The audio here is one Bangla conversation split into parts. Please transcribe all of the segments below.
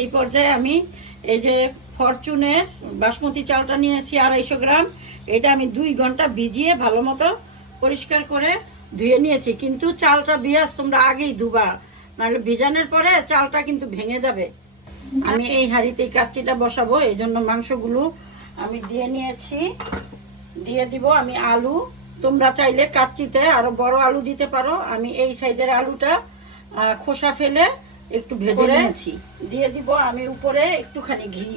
এই পর্যায়ে আমি এই যে ফরচুনের বাসমতি চালটা নিয়েছি 250 গ্রাম। এটা আমি 2 ঘন্টা ভিজিয়ে ভালো মতো পরিষ্কার করে ধুয়ে নিয়েছি। কিন্তু চালটা বিয়াস তোমরা আগেই ধুবা, নাহলে ভিজানোর পরে চালটা কিন্তু ভেঙে যাবে। আমি এই হাঁড়িতে কাচ্চিটা বসাবো, এই জন্য মাংসগুলো আমি দিয়ে নিয়েছি। দিয়ে দিব আমি আলু। তোমরা চাইলে কাচ্চিতে আরো বড় আলু দিতে পারো। আমি এই সাইজের আলুটা খোসা ফেলে একটু ভেজে নিয়েছি। দিয়ে দিব আমি উপরে একটুখানি ঘি।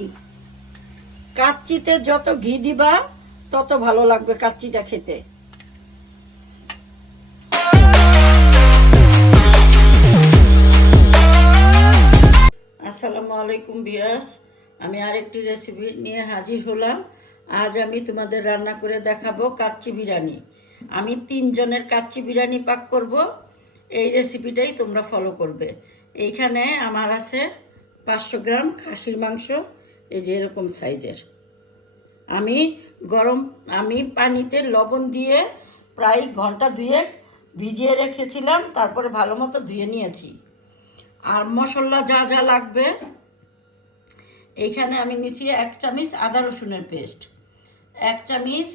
কাচ্চিতে যত ঘি দিবা তত ভালো লাগবে কাচ্চিটা খেতে। আসসালামু আলাইকুম ভিউয়ার্স, আমি আরেকটি রেসিপি নিয়ে হাজির হলাম। আজ আমি তোমাদের রান্না করে দেখাবো কাচ্চি বিরিয়ানি। আমি 3 জনের কাচ্চি বিরিয়ানি পাক করব। এই রেসিপিটাই তোমরা ফলো করবে। এইখানে আমার আছে 500 গ্রাম খাসির মাংস, এই যে এরকম সাইজের। আমি পানিতে লবণ দিয়ে প্রায় ঘন্টা 2 ভিজিয়ে রেখেছিলাম, তারপরে ভালো মতো ধুয়ে নিয়েছি। আর মশলা যা যা লাগবে, এইখানে আমি নিয়েছি 1 চামচ আদা রসুনের পেস্ট, 1 চামচ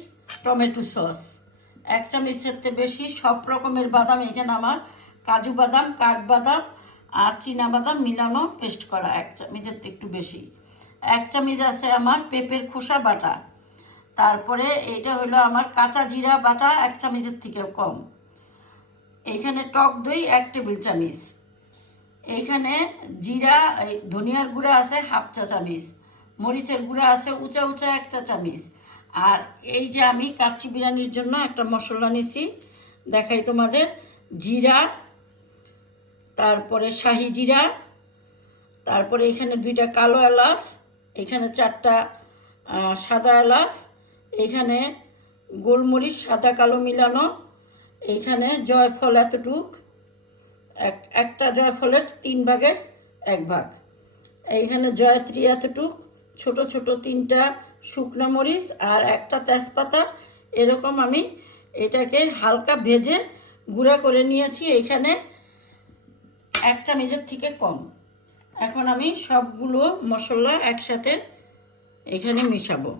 টমেটো সস, 1 চামচের বেশি সব রকমের বাদাম। এখানে আমার কাজু বাদাম, কাঠবাদাম আর চীনা বাদাম মিলানো পেস্ট করা 1 চামচের একটু বেশি। 1 চামচ আছে আমার পেঁপের খোসা বাটা। তারপরে এটা হলো আমার কাঁচা জিরা বাটা 1 চামচের থেকেও কম। এইখানে টক দই 1 টেবিল চামচ। এইখানে জিরা ধনিয়ার গুঁড়া আছে 1/2 চা চামচ, মরিচের গুঁড়া আছে উঁচা 1 চা চামচ। আর এই যে আমি কাচ্চি বিরিয়ানির জন্য একটা মশলা নিছি, দেখাই তোমাদের। জিরা, তারপরে শাহি জিরা, তারপরে এখানে 2টা কালো এলাচ, এখানে 4টা সাদা এলাচ, এখানে গোলমরিচ সাদা কালো মিলানো, এইখানে জয়ফল এতটুক, একটা জয়ফলের 3 ভাগের 1 ভাগ, এইখানে জয়ত্রী এতটুক, ছোট ছোট 3টা শুকনো মরিচ আর একটা তেজপাতা। এরকম আমি এটাকে হালকা ভেজে গুঁড়া করে নিয়েছি। এইখানে 1 চামচের থেকে কম। এখন আমি সবগুলো মশলা একসাথে এখানে মিশাবো।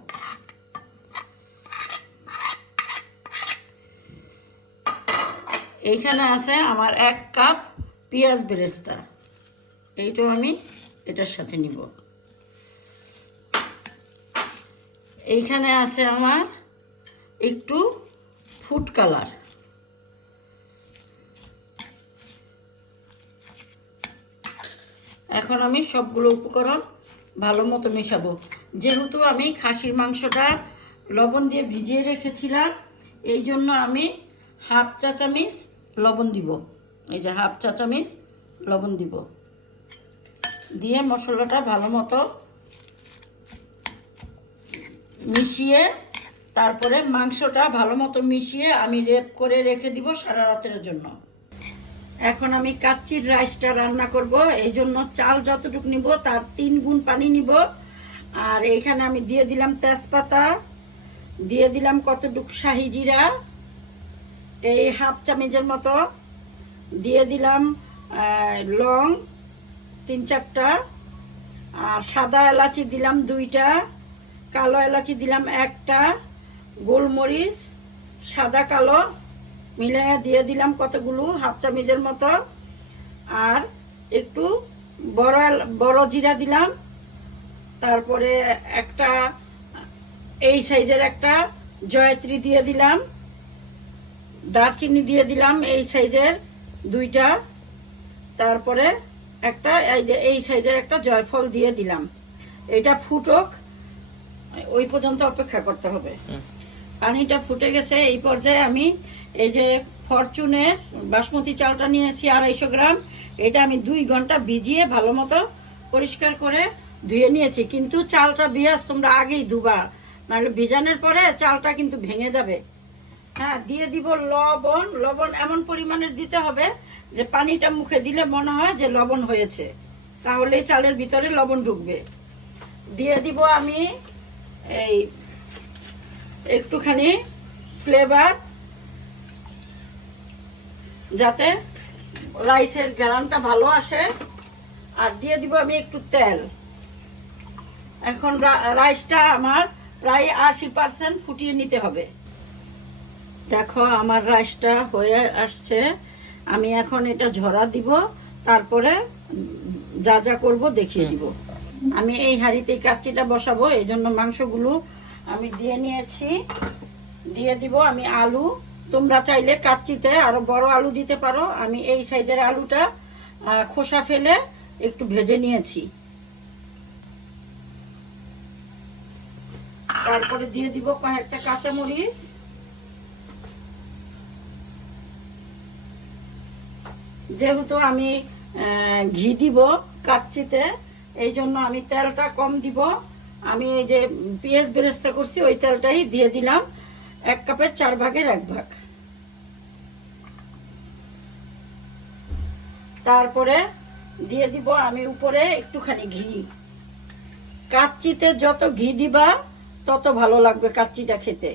এইখানে আছে আমার 1 কাপ পেঁয়াজ বেরেস্তা, এইটাও আমি এটার সাথে নিব। এইখানে আছে আমার একটু ফুড কালার। এখন আমি সবগুলো উপকরণ ভালো মতো মেশাবো। যেহেতু আমি খাসির মাংসটা লবণ দিয়ে ভিজিয়ে রেখেছিলাম, এই জন্য আমি 1/2 চা চামচ লবণ দিব। এই যে 1/2 চা চামচ লবণ দিব। দিয়ে মশলাটা ভালো মতো মিশিয়ে, তারপরে মাংসটা ভালো মতো মিশিয়ে আমি রেপ করে রেখে দিব সারা রাতের জন্য। এখন আমি কাচ্চির রাইসটা রান্না করব। এই জন্য চাল যতটুকু নিব তার 3 গুণ পানি নিব। আর এইখানে আমি দিয়ে দিলাম তেজপাতা, দিয়ে দিলাম কতটুকু শাহি জিরা, এই 1/2 চামচের মতো, দিয়ে দিলাম লং 3-4টা, আর সাদা এলাচি দিলাম 2টা, কালো এলাচি দিলাম 1টা, গোলমরিচ সাদা কালো মিলে দিয়ে দিলাম কতগুলো 1/2 চামচের মতো, আর একটু বড় জিরা দিলাম। তারপরে একটা এই সাইজের একটা জয়ত্রী দিয়ে দিলাম, দারচিনি দিয়ে দিলাম এই সাইজের 2টা, তারপরে একটা এই সাইজের একটা জয়ফল দিয়ে দিলাম। এটা ফুটক, ওই পর্যন্ত অপেক্ষা করতে হবে। পানিটা ফুটে গেছে। এই পর্যায়ে আমি এই যে ফরচুনের বাসমতি চালটা নিয়েছি 250 গ্রাম। এটা আমি 2 ঘন্টা ভিজিয়ে ভালো মতো পরিষ্কার করে ধুয়ে নিয়েছি। কিন্তু চালটা বিয়াস তোমরা আগেই ধুবা, নাহলে ভিজানোর পরে চালটা কিন্তু ভেঙে যাবে। হ্যাঁ, দিয়ে দিব লবণ। লবণ এমন পরিমাণের দিতে হবে যে পানিটা মুখে দিলে মনে হয় যে লবণ হয়েছে, তাহলেই চালের ভিতরে লবণ ঢুকবে। দিয়ে দিব আমি এই একটুখানি ফ্লেভার, যাতে রাইসের গ্রানটা ভালো আসে। আর দিয়ে দিব আমি একটু তেল। এখন রাইসটা আমার প্রায় 80% ফুটিয়ে নিতে হবে। দেখো আমার রাইসটা হয়ে আসছে, আমি এখন এটা ঝরা দিব, তারপরে যা যা করব দেখিয়ে দিব। আমি এই হাঁড়িতে কাচ্চিটা বসাবো, এই জন্য মাংসগুলো আমি দিয়ে নিয়েছি। দিয়ে দিব আমি আলু, তোমরা চাইলে কাচ্চিতে আরো বড় আলু দিতে পারো। আমি এই সাইজের আলুটা খোসা ফেলে একটু ভেজে নিয়েছি। তারপরে দিয়ে দিব কয়েকটা কাঁচামরিচ, যেহেতু আমি ঘি দিব কাচ্চিতে, এই জন্য আমি তেলটা কম দিব। আমি এই যে পেঁয়াজ বেরেস্তা করছি ওই তেলটাই দিয়ে দিলাম, 1 কাপের 4 ভাগের 1 ভাগ। তারপরে দিয়ে দিব আমি উপরে একটুখানি ঘি। কাচ্চিতে যত ঘি দিবা তত ভালো লাগবে কাচ্চিটা খেতে।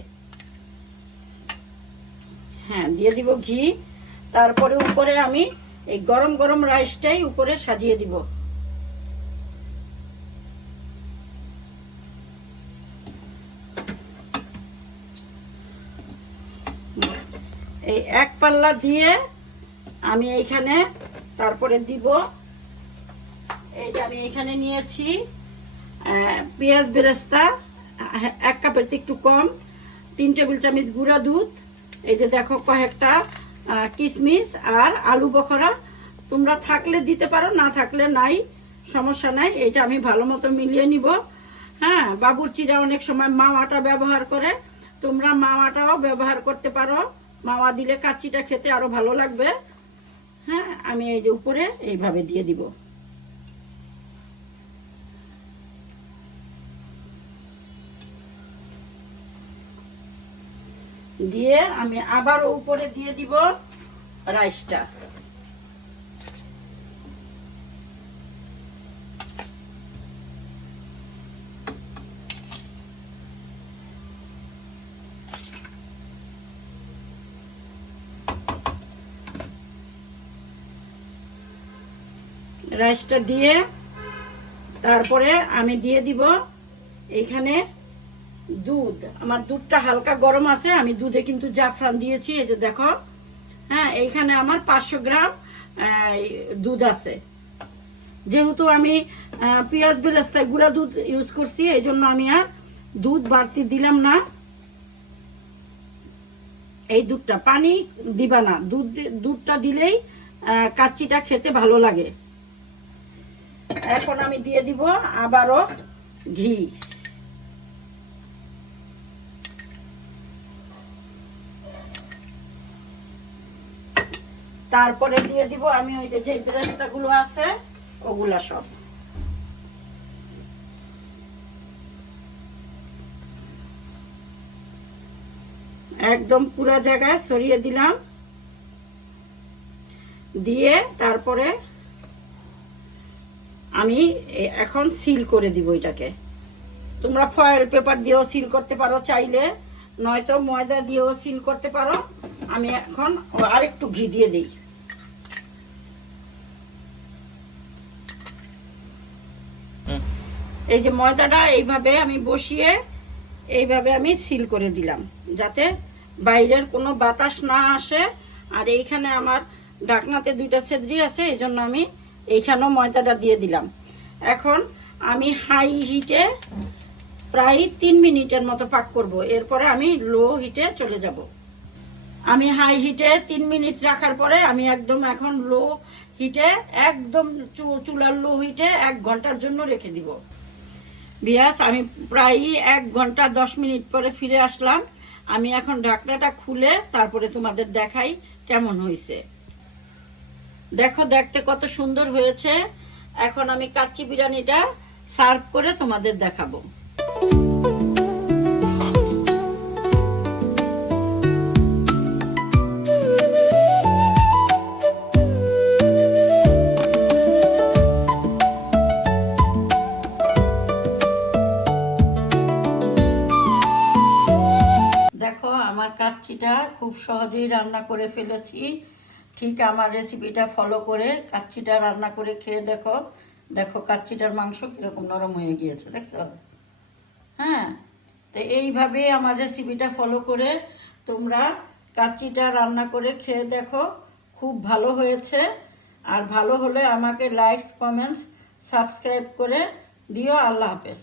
হ্যাঁ, দিয়ে দিব ঘি। তারপরে উপরে আমি এই গরম গরম রাইসটাই উপরে সাজিয়ে দিব। এই 1 পাল্লা দিয়ে আমি এইখানে তারপরে দিব, এই যে আমি এখানে নিয়েছি পেঁয়াজ বেরেস্তা 1 কাপের একটু কম, 3 টেবিল চামচ গুঁড়া দুধ, এই যে দেখো কয়েকটা কিশমিশ আর আলু বখরা। তোমরা থাকলে দিতে পারো, না থাকলে নাই, সমস্যা নাই। এটা আমি ভালো মতো মিলিয়ে নিব। হ্যাঁ, বাবুর্চিরা অনেক সময় মাওয়াটা ব্যবহার করে, তোমরা মাওয়াটাও ব্যবহার করতে পারো। মাওয়া দিলে কাচ্চিটা খেতে আরো ভালো লাগবে। হ্যাঁ, আমি এই যে উপরে এইভাবে দিয়ে দিব। দিয়ে আমি আবার উপরে দিয়ে দিব রাইসটা। রাইসটা দিয়ে তারপরে আমি দিয়ে দিব এইখানে দুধ। আমার দুধটা হালকা গরম আছে, আমি দুধে কিন্তু জাফরান দিয়েছি, এই যে দেখো। হ্যাঁ, এইখানে আমার 500 গ্রাম দুধ আছে। যেহেতু আমি পেঁয়াজ বেরেস্তায় গুঁড়া দুধ ইউজ করছি, এই জন্য আমি আর দুধ বাড়তি দিলাম না। এই দুধটা, পানি দিবা না, দুধটা দিলেই কাচ্চিটা খেতে ভালো লাগে। এখন আমি দিয়ে দিব আবারও ঘি। তারপরে দিয়ে দিব আমি ওই যে বেরেস্তাগুলো আছে ওগুলা সব। একদম পুরো জায়গায় ছড়িয়ে দিলাম। দিয়ে তারপরে আমি এখন সিল করে দিব এটাকে। তোমরা ফয়েল পেপার দিয়েও সিল করতে পারো চাইলে, নয়তো ময়দা দিয়েও সিল করতে পারো। আমি এখন আরেকটু ঘি দিয়ে দিই। এই যে ময়দাটা এইভাবে আমি বসিয়ে এইভাবে আমি সিল করে দিলাম, যাতে বাইরের কোনো বাতাস না আসে। আর এইখানে আমার ঢাকনাতে 2টা ছেদ্রি আছে, এই জন্য আমি এইখানেও ময়দাটা দিয়ে দিলাম। এখন আমি হাই হিটে প্রায় 3 মিনিটের মতো পাক করব, এরপরে আমি লো হিটে চলে যাব। আমি হাই হিটে 3 মিনিট রাখার পরে আমি একদম এখন লো হিটে, একদম চুলার লো হিটে 1 ঘন্টার জন্য রেখে দিব। বিয়াস, আমি প্রায় 1 ঘন্টা 10 মিনিট পরে ফিরে আসলাম। আমি এখন ঢাকনাটা খুলে তারপরে তোমাদের দেখাই কেমন হয়েছে। দেখো, দেখতে কত সুন্দর হয়েছে। এখন আমি কাচ্চি বিরিয়ানিটা সার্ভ করে তোমাদের দেখাবো। দেখো, আমার কাচ্চিটা খুব সহজেই রান্না করে ফেলেছি। ঠিক আমার রেসিপিটা ফলো করে কাচ্চিটা রান্না করে খেয়ে দেখো, দেখো কাচ্চিটার মাংস কীরকম নরম হয়ে গিয়েছে, দেখছো? হ্যাঁ, তো এইভাবে আমার রেসিপিটা ফলো করে তোমরা কাচ্চিটা রান্না করে খেয়ে দেখো, খুব ভালো হয়েছে। আর ভালো হলে আমাকে লাইকস, কমেন্টস, সাবস্ক্রাইব করে দিও। আল্লাহ হাফেজ।